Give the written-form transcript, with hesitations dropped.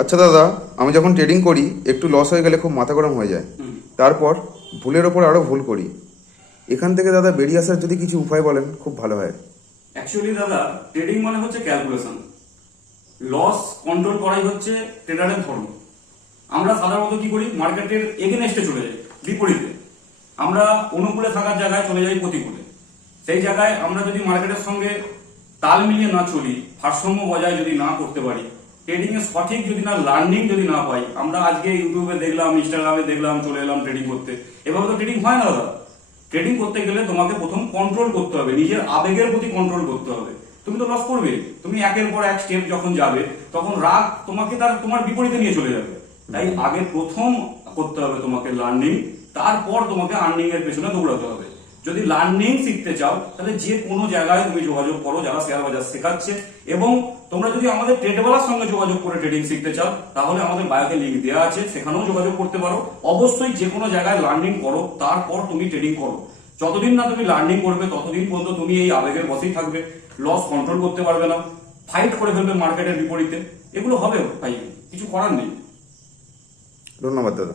আচ্ছা দাদা, আমি যখন ট্রেডিং করি একটু লস হয়ে গেলে খুব মাথা গরম হয়ে যায়। তারপর ভুলের ওপর আরও ভুল করি। এখান থেকে দাদা বেরিয়ে আসার যদি কিছু উপায় বলেন খুব ভালো হয়। অ্যাকচুয়ালি দাদা, ট্রেডিং মানে হচ্ছে ক্যালকুলেশন। লস কন্ট্রোল করাই হচ্ছে ট্রেডারের ধর্ম। আমরা সাধারণত কি করি, মার্কেটের এগেনস্টে চলে যাই, বিপরীতে। আমরা অনুকূলে থাকার জায়গায় চলে যাই প্রতিকূলে। সেই জায়গায় আমরা যদি মার্কেটের সঙ্গে তাল মিলিয়ে না চলি, ভারসাম্য বজায় যদি না করতে পারি, ট্রেডিং এর সঠিক যদি না লার্নিং যদি না পাই, আমরা আজকে ইউটিউবে দেখলাম, ইনস্টাগ্রামে দেখলাম, চলে এলাম ট্রেডিং করতে, এভাবে তো ট্রেডিং হয় না দাদা। ট্রেডিং করতে গেলে তোমাকে প্রথম কন্ট্রোল করতে হবে, নিজের আবেগের প্রতি কন্ট্রোল করতে হবে। তুমি তো লস করবে, তুমি একের পর এক স্টেপ যখন যাবে তখন রাগ তোমাকে তোমার বিপরীতে নিয়ে চলে যাবে। তাই আগে প্রথম করতে হবে তোমাকে লার্নিং, তারপর তোমাকে আর্নিং এর পেছনে দৌড়াতে হবে। যদি লার্নিং শিখতে চাও তাহলে যে কোনো জায়গায় তুমি যোগাযোগ করো যারা শেয়ার বাজার শেখাচ্ছে, এবং তোমরা যদি আমাদের ট্রেডওয়ালার সঙ্গে যোগাযোগ করে ট্রেডিং শিখতে চাও তাহলে আমাদের বায়োতে লিঙ্ক দেওয়া আছে, সেখানেও যোগাযোগ করতে পারো। অবশ্যই যে কোনো জায়গায় লার্নিং করো, তারপর তুমি ট্রেডিং করো। যতদিন না তুমি লার্নিং করবে ততদিন পর্যন্ত তুমি এই আবেগের বসেই থাকবে, লস কন্ট্রোল করতে পারবে না, ফাইট করে ফেলবে মার্কেটের বিপরীতে। এগুলো হবে ভাই, কিছু করার নেই। ধন্যবাদ দাদা।